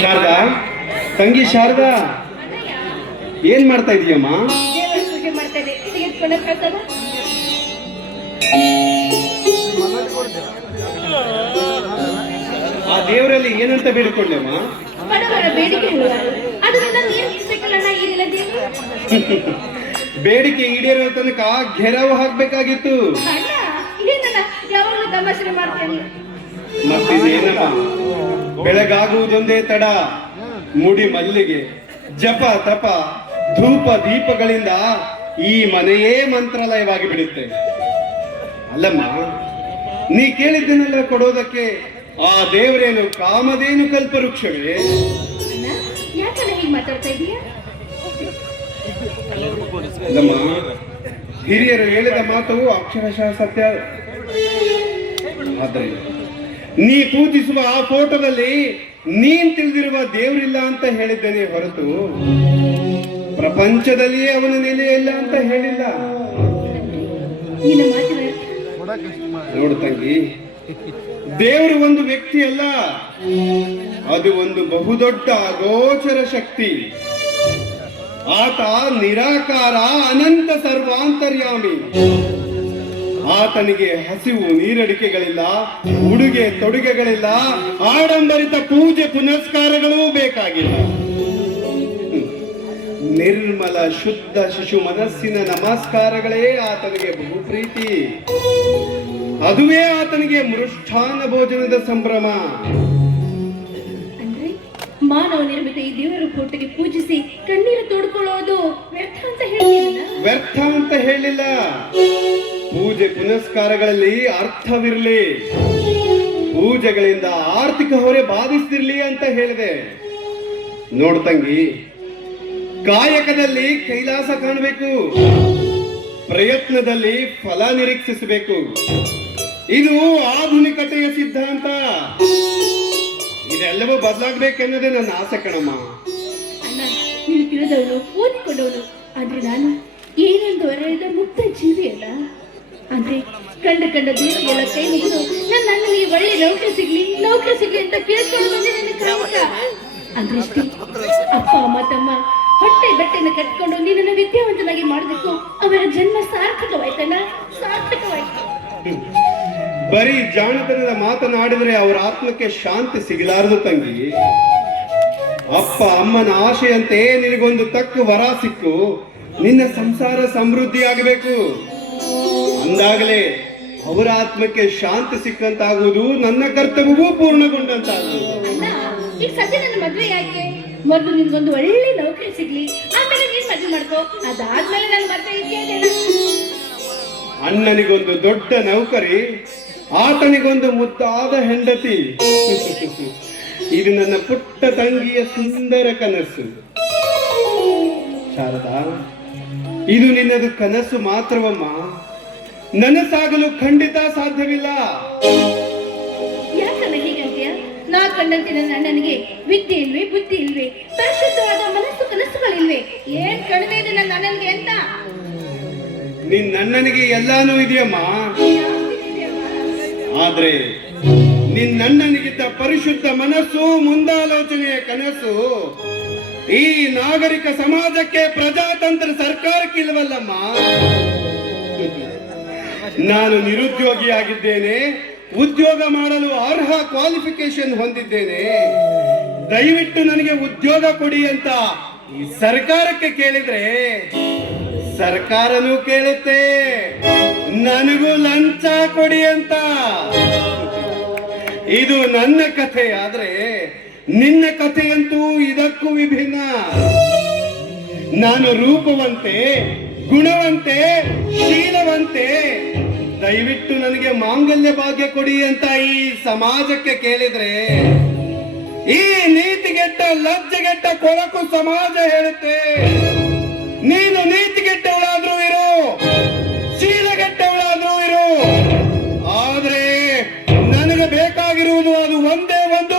ಶಾರದಾ, ತಂಗಿ ಶಾರದಾ, ಏನ್ ಮಾಡ್ತಾ ಇದೀಯಮ್ಮ? ದೇವರ ಪೂಜೆ ಮಾಡ್ತಾ ಇದ್ದೆ. ತೆಗೆದುಕೊಂಡ ಪ್ರಸಾದ. ಆ ದೇವರಲ್ಲಿ ಏನಂತ ಬೇಡಿಕೊಂಡೆಮ್ಮ? ಬಡವರ ಬೇಡಿಕೆ ಅದು ನನ್ನ ನೀರಿಸಬೇಕಲ್ಲ ಈ ನೆಲದಲ್ಲಿ. ಬೇಡಿಕೆ ಈಡೇರೋ ತನಕ ಘೆರವು ಹಾಕ್ಬೇಕಾಗಿತ್ತು. ಅಣ್ಣ ಇದೇನಲ್ಲ ಯಾವಾಗಲೂ ತಮಾಷೆ ಮಾಡ್ತೇನೆ. ಮತ್ತಿದೇನಮ್ಮ, ಬೆಳಗಾಗುವುದೊಂದೇ ತಡ. ಮುಡಿ ಮಲ್ಲಿಗೆ, ಜಪ ತಪ, ಧೂಪ ದೀಪಗಳಿಂದ ಈ ಮನೆಯೇ ಮಂತ್ರಾಲಯವಾಗಿ ಬಿಡುತ್ತೆ. ಅಲ್ಲಮ್ಮ, ನೀ ಕೇಳಿದ್ದನ್ನೆಲ್ಲ ಕೊಡೋದಕ್ಕೆ ಆ ದೇವರೇನು ಕಾಮಧೇನು ಕಲ್ಪವೃಕ್ಷವೇ? ಅಣ್ಣ ಯಾಕಣ್ಣ ಹೀಗೆ ಮಾತಾಡ್ತಾ ಇದೀಯಾ? ಅಲ್ಲಮ್ಮ, ಹಿರಿಯರು ಹೇಳಿದ ಮಾತು ಅಕ್ಷರಶಃ ಸತ್ಯ. ಆದರೆ ನೀ ಪೂಜಿಸುವ ಆ ಫೋಟೋದಲ್ಲಿ ನೀನ್ ತಿಳಿದಿರುವ ದೇವರಿಲ್ಲ ಅಂತ ಹೇಳಿದ್ದೇನೆ ಹೊರತು ಪ್ರಪಂಚದಲ್ಲಿಯೇ ಅವನ ನೆಲೆ ಇಲ್ಲ ಅಂತ ಹೇಳಿಲ್ಲ. ನಿನ್ನ ಮಾತಿನ ನೋಡು ತಂಗಿ, ದೇವರು ಒಂದು ವ್ಯಕ್ತಿ ಅಲ್ಲ, ಅದು ಒಂದು ಬಹುದೊಡ್ಡ ಅಗೋಚರ ಶಕ್ತಿ. ಆತ ನಿರಾಕಾರ, ಅನಂತ ಸರ್ವಾಂತರ್ಯಾಮಿ. ಆತನಿಗೆ ಹಸಿವು ನೀರಡಿಕೆಗಳಿಲ್ಲ, ಉಡುಗೆ ತೊಡುಗೆಗಳಿಲ್ಲ, ಆಡಂಬರಿತ ಪೂಜೆ ಪುನಸ್ಕಾರಗಳೂ ಬೇಕಾಗಿಲ್ಲ. ನಿರ್ಮಲ ಶುದ್ಧ ಶಿಶು ಮನಸ್ಸಿನ ನಮಸ್ಕಾರಗಳೇ ಆತನಿಗೆ ಬಹು ಪ್ರೀತಿ. ಅದುವೇ ಆತನಿಗೆ ಮೃಷ್ಟಾನ್ನ ಭೋಜನದ ಸಂಭ್ರಮ. ಅಂದ್ರೆ ಮಾನವ ನಿರ್ಮಿತ ಈ ದೇವರ ಫೋಟೋಗೆ ಪೂಜಿಸಿ ಕಣ್ಣೀರು ತೋಡ್ಕೊಳ್ಳೋದು ವ್ಯರ್ಥ ಅಂತ ಹೇಳಿಲ್ಲ. ವ್ಯರ್ಥ ಅಂತ ಹೇಳಿಲ್ಲ, ಪೂಜೆ ಪುನಸ್ಕಾರಗಳಲ್ಲಿ ಅರ್ಥವಿರಲಿ, ಪೂಜೆಗಳಿಂದ ಆರ್ಥಿಕ ಹೊರೆ ಬಾಧಿಸ್ತಿರ್ಲಿ ಅಂತ ಹೇಳಿದೆ. ನೋಡು ತಂಗಿ, ಕಾಯಕದಲ್ಲಿ ಕೈಲಾಸ ಕಾಣಬೇಕು, ಪ್ರಯತ್ನದಲ್ಲಿ ಫಲ ನಿರೀಕ್ಷಿಸಬೇಕು. ಇದು ಆಧುನಿಕತೆಯ ಸಿದ್ಧಾಂತ. ಇದೆಲ್ಲವೂ ಬದಲಾಗಬೇಕೆನ್ನೋದೇ ನನ್ನ ಆಸೆ ಕಣಮ್ಮ. ಅಣ್ಣ ನೀನು ತಿಳಿದವನು, ಓದಿಕೊಂಡವನು, ಆದ್ರೆ ನಾನು ಏನೊಂದು ಹೊರೆಯದ ಮುಕ್ತ ಜೀವಿ ಅಲ್ಲ. ಅಂದ್ರೆ ಕಂಡ ದೇವರಿಗೆಲ್ಲ ಕೈ ಮುಗಿದು ನನ್ನಲ್ಲಿ ಒಳ್ಳೆ ನೌಕರಿ ಸಿಗ್ಲಿ ಅಂತ ಕೇಳ್ಕೊಂಡು ಬಂದೆ ನನ್ನ ಕಾಯಕ. ಅಂದ್ರೆ ಅಷ್ಟೇ, ಅಪ್ಪ ಅಮ್ಮ ತಮ್ಮ ಹೊಟ್ಟೆ ಬಟ್ಟೆನ ಕಟ್ಕೊಂಡು ನಿನ್ನನ್ನು ವಿದ್ಯಾವಂತನಾಗಿ ಮಾಡಬೇಕು. ಅವರ ಜನ್ಮ ಸಾರ್ಥಕವಾಯ್ತಣ್ಣ, ಸಾರ್ಥಕವಾಯ್ತು. ಬರೀ ಜಾಣತನದ ಮಾತನಾಡಿದ್ರೆ ಅವರ ಆತ್ಮಕ್ಕೆ ಶಾಂತಿ ಸಿಗಲಾರದು ತಂಗಿ. ಅಪ್ಪ ಅಮ್ಮನ ಆಶೆಯಂತೆ ನಿನಗೊಂದು ತಕ್ಕ ವರ ಸಿಕ್ಕು ನಿನ್ನ ಸಂಸಾರ ಸಮೃದ್ಧಿ ಆಗಬೇಕು. ಅಂದಾಗಲೇ ಅವರ ಆತ್ಮಕ್ಕೆ ಶಾಂತಿ ಸಿಕ್ಕಂತಾಗುವುದು, ನನ್ನ ಕರ್ತವ್ಯವೂ ಪೂರ್ಣಗೊಂಡಂತಾಗುವುದು. ಅಣ್ಣ ಈಗ ಸದ್ಯ ನನ್ನ ಮದ್ವೆ ಯಾಕೆ? ಮೊದಲು ನಿನ್ಗೊಂದು ಒಳ್ಳೆ ನೌಕರಿ ಸಿಗ್ಲಿ, ಆಮೇಲೆ ನೀನ್ ಮದ್ವೆ ಮಾಡ್ಕೋ. ಅದಾದ್ಮೇಲೆ ನನ್ನ ಮದ್ವೆ ಇದೆಯಲ್ಲ. ಅಣ್ಣನಿಗೊಂದು ದೊಡ್ಡ ನೌಕರಿ, ಆತನಿಗೊಂದು ಮುದ್ದಾದ ಹೆಂಡತಿ. ಇದು ನನ್ನ ಪುಟ್ಟ ತಂಗಿಯ ಸುಂದರ ಕನಸು. ಶಾರದಾ, ಇದು ನಿನ್ನದು ಕನಸು ಮಾತ್ರವಮ್ಮ, ನನಸಾಗಲು ಖಂಡಿತ ಸಾಧ್ಯವಿಲ್ಲ. ಯಾಕಣ್ಣ ಹೀಗಂತೀಯ? ನಾ ಕಂಡಂತೆ ನನ್ನ ಅಣ್ಣನಿಗೆ ವಿದ್ಯೆ ಇಲ್ವೇ, ಬುದ್ಧಿ ಇಲ್ವೇ, ಪರಿಶುದ್ಧವಾದ ಮನಸ್ಸು ಕನಸುಗಳಿಲ್ವೇ? ಏನ್ ಕಡಿಮೆ ಇದೆ ನನ್ನ ಅಣ್ಣನಿಗೆ ಅಂತ? ನಿನ್ನ ಅಣ್ಣನಿಗೆ ಎಲ್ಲಾನು ಇದೆಯಮ್ಮ, ಆದ್ರೆ ನಿನ್ನಣ್ಣನಿಗಿದ್ದ ಪರಿಶುದ್ಧ ಮನಸ್ಸು, ಮುಂದಾಲೋಚನೆಯ ಕನಸು ಈ ನಾಗರಿಕ ಸಮಾಜಕ್ಕೆ, ಪ್ರಜಾತಂತ್ರ ಸರ್ಕಾರಕ್ಕಿಲ್ವಲ್ಲಮ್ಮ. ನಾನು ನಿರುದ್ಯೋಗಿಯಾಗಿದ್ದೇನೆ, ಉದ್ಯೋಗ ಮಾಡಲು ಅರ್ಹ ಕ್ವಾಲಿಫಿಕೇಶನ್ ಹೊಂದಿದ್ದೇನೆ. ದಯವಿಟ್ಟು ನನಗೆ ಉದ್ಯೋಗ ಕೊಡಿ ಅಂತ ಈ ಸರ್ಕಾರಕ್ಕೆ ಕೇಳಿದ್ರೆ ಸರ್ಕಾರನೂ ಕೇಳುತ್ತೆ ನನಗೂ ಲಂಚ ಕೊಡಿ ಅಂತ. ಇದು ನನ್ನ ಕಥೆ, ಆದ್ರೆ ನಿನ್ನ ಕಥೆಯಂತೂ ಇದಕ್ಕೂ ವಿಭಿನ್ನ. ನಾನು ರೂಪವಂತೆ, ಗುಣವಂತೆ, ಶೀಲವಂತೆ, ದಯವಿಟ್ಟು ನನಗೆ ಮಾಂಗಲ್ಯ ಭಾಗ್ಯ ಕೊಡಿ ಅಂತ ಈ ಸಮಾಜಕ್ಕೆ ಕೇಳಿದ್ರೆ ಈ ನೀತಿಗೆಟ್ಟ ಲಜ್ಜೆಗೆಟ್ಟ ಕೊಳಕು ಸಮಾಜ ಹೇಳುತ್ತೆ, ನೀನು ನೀತಿಗೆಟ್ಟವಳಾದ್ರೂ ಇರು, ಶೀಲಗೆಟ್ಟವಳಾದ್ರೂ ಇರು, ಆದ್ರೆ ನನಗೆ ಬೇಕಾಗಿರುವುದು ಅದು ಒಂದೇ ಒಂದು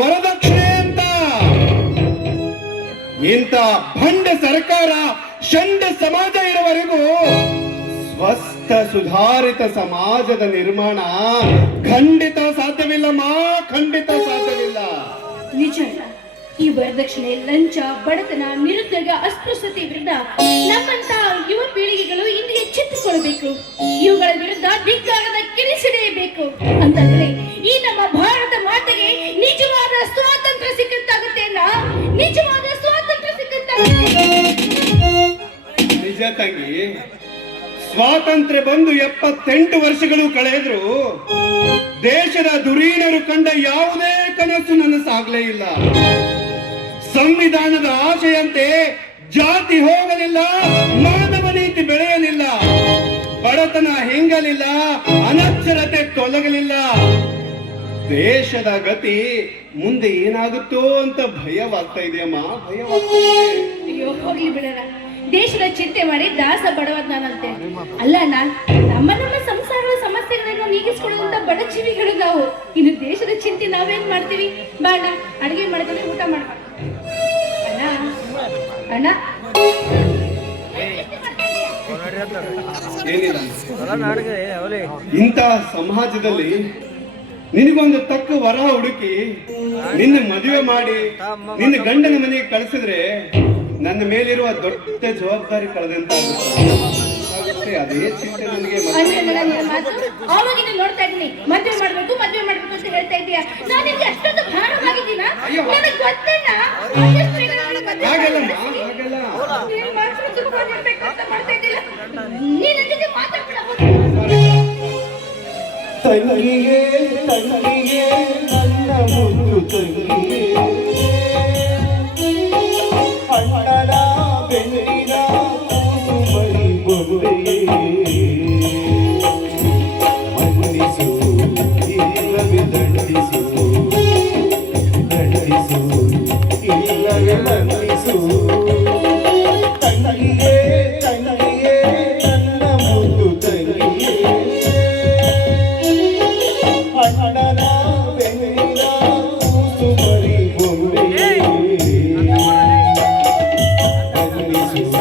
ವರದಕ್ಷಿಣೆ ಅಂತ. ಇಂಥ ಭಂಡ ಸರ್ಕಾರ, ಷಂಡ ಸಮಾಜ ಇರುವವರೆಗೂ ಸ್ವಸ್ಥ ಸುಧಾರಿತ ಸಮಾಜದ ನಿರ್ಮಾಣ ಖಂಡಿತ ಸಾಧ್ಯವಿಲ್ಲಮ್ಮ, ಖಂಡಿತ ಸಾಧ್ಯವಿಲ್ಲ. ನಿಜ ಅಲ್ಲ. ಈ ವರದಕ್ಷಿಣೆ, ಲಂಚ, ಬಡತನ, ನಿರುದ್ಯೋಗ, ಅಸ್ಪೃಶ್ಯತೆ ವಿರುದ್ಧ ನಮ್ಮಂತ ಯುವ ಪೀಳಿಗೆಗಳು ಇಂದು ಎಚ್ಚೆತ್ತುಕೊಳ್ಳಬೇಕು. ಇವುಗಳ ವಿರುದ್ಧ ಧಿಕ್ಕಾರದ ಕಿರಿಸಿಡೆಯಬೇಕು. ಅಂತಂದ್ರೆ ಈ ನಮ್ಮ ಭಾರತ ಮಾತೆಗೆ ನಿಜವಾದ ಸ್ವಾತಂತ್ರ್ಯ ಸಿಕ್ಕಂತಾಗುತ್ತೆ ಅಲ್ಲ, ನಿಜವಾದ ಸ್ವಾತಂತ್ರ್ಯ ಸಿಕ್ಕಂತಾಗುತ್ತೆ. ನಿಜ ತಂಗಿ, ಸ್ವಾತಂತ್ರ್ಯ ಬಂದು 78 ವರ್ಷಗಳು ಕಳೆದ್ರು ದೇಶದ ಧುರೀಣರು ಕಂಡ ಯಾವುದೇ ಕನಸು ನನಸಾಗ್ಲೇ ಇಲ್ಲ. ಸಂವಿಧಾನದ ಆಶೆಯಂತೆ ಜಾತಿ ಹೋಗಲಿಲ್ಲ, ಮಾನವ ನೀತಿ ಬೆಳೆಯಲಿಲ್ಲ, ಬಡತನ ಹಿಂಗಲಿಲ್ಲ, ಅನಕ್ಷರತೆ ತೊಲಗಲಿಲ್ಲ. ದೇಶದ ಗತಿ ಮುಂದೆ ಏನಾಗುತ್ತೋ ಅಂತ ಭಯವಾಗ್ತಾ ಇದೆಯಮ್ಮ, ಭಯವಾಗ್ತಾ ಇದೆ. ಅಯ್ಯೋ ಹೋಗ್ಲಿ ಬಿಡೋಣ, ದೇಶದ ಚಿಂತೆ ಮಾಡಿ ದಾಸ ಬಡವದ್ ನಾನಂತೆ ಅಲ್ಲ ಅಣ್ಣ. ನಮ್ಮ ನಮ್ಮ ಸಂಸಾರದ ಸಮಸ್ಯೆಗಳನ್ನು ನೀಗಿಸಿಕೊಳ್ಳುವಂತ ಬಡ ಜೀವಿಗಳು ನಾವು. ಇನ್ನು ದೇಶದ ಚಿಂತೆ ನಾವೇನ್ ಮಾಡ್ತೀವಿ? ಬಾಣ ಅಡಿಗೆ ಮಾಡಿದ್ರೆ ಊಟ ಮಾಡ್ಬಾರ್ದು ಅಣ್ಣ. ಅಣ್ಣ ಏನಿಲ್ಲ, ಇಂಥ ಸಮಾಜದಲ್ಲಿ ನಿನಗೊಂದು ತಕ್ಕ ವರ ಹುಡುಕಿ ನಿನ್ನ ಮದುವೆ ಮಾಡಿ ನಿನ್ನ ಗಂಡನ ಮನೆಗೆ ಕಳಿಸಿದ್ರೆ ನನ್ನ ಮೇಲಿರುವ ದೊಡ್ಡ ಜವಾಬ್ದಾರಿ ಕಳೆದಂತ ಆಗುತ್ತೆ. ಅದೇ ಚಿಂತೆ ನನಗೆ. ಅವಾಗಿನ ನೋಡ್ತಾ ಇದ್ದೀನಿ, ಮದ್ವೆ ಮಾಡ್ಬೇಕು ಅಂತ ಹೇಳ್ತಾ ಇದೀಯ. ನಾನು ನಿಮ್ಗೆ ಅಷ್ಟೊಂದು ಭಾರವಾಗಿದ್ದೀನ? ನನಗೆ ಗೊತ್ತಣ್ಣ. ಹಾಗಲ್ಲಮ್ಮ, ಹಾಗಲ್ಲ. ನೀನ್ ಮಾತ್ರ ಸುಖವಾಗಿರ್ಬೇಕು ಅಂತ ಮಾಡ್ತಾ ಇದ್ದಿಲ್ಲ. ನೀನ್ ನನ್ ಜೊತೆ ಮಾತಾಡ್ತಾ ತಂಗಿಯೇ ತಂಗಿಯೇ ನನ್ನ ಮುದ್ದು ತಂಗಿಯೇ, ಅಣ್ಣನ ಬೆನ್ನಿನ ಮರಿ ಬೊಂಬೆಯೇ, ಮನ್ನಿಸು ಇಲ್ಲವೇ ದಂಡಿಸು, ದಂಡಿಸು ಇಲ್ಲವೇ ಮನ್ನಿಸು. ತಂಗಿಯೇ ತಂಗಿಯೇ ನನ್ನ ಮುದ್ದು ತಂಗಿಯೇ, ಅಣ್ಣನ ಬೆನ್ನಿನ ಮರಿ ಬೊಂಬೆಯೇ, ದಂಡಿಸು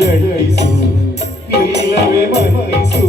ದಂಡಿಸು ಇಲ್ಲವೇ ಮನ್ನಿಸು.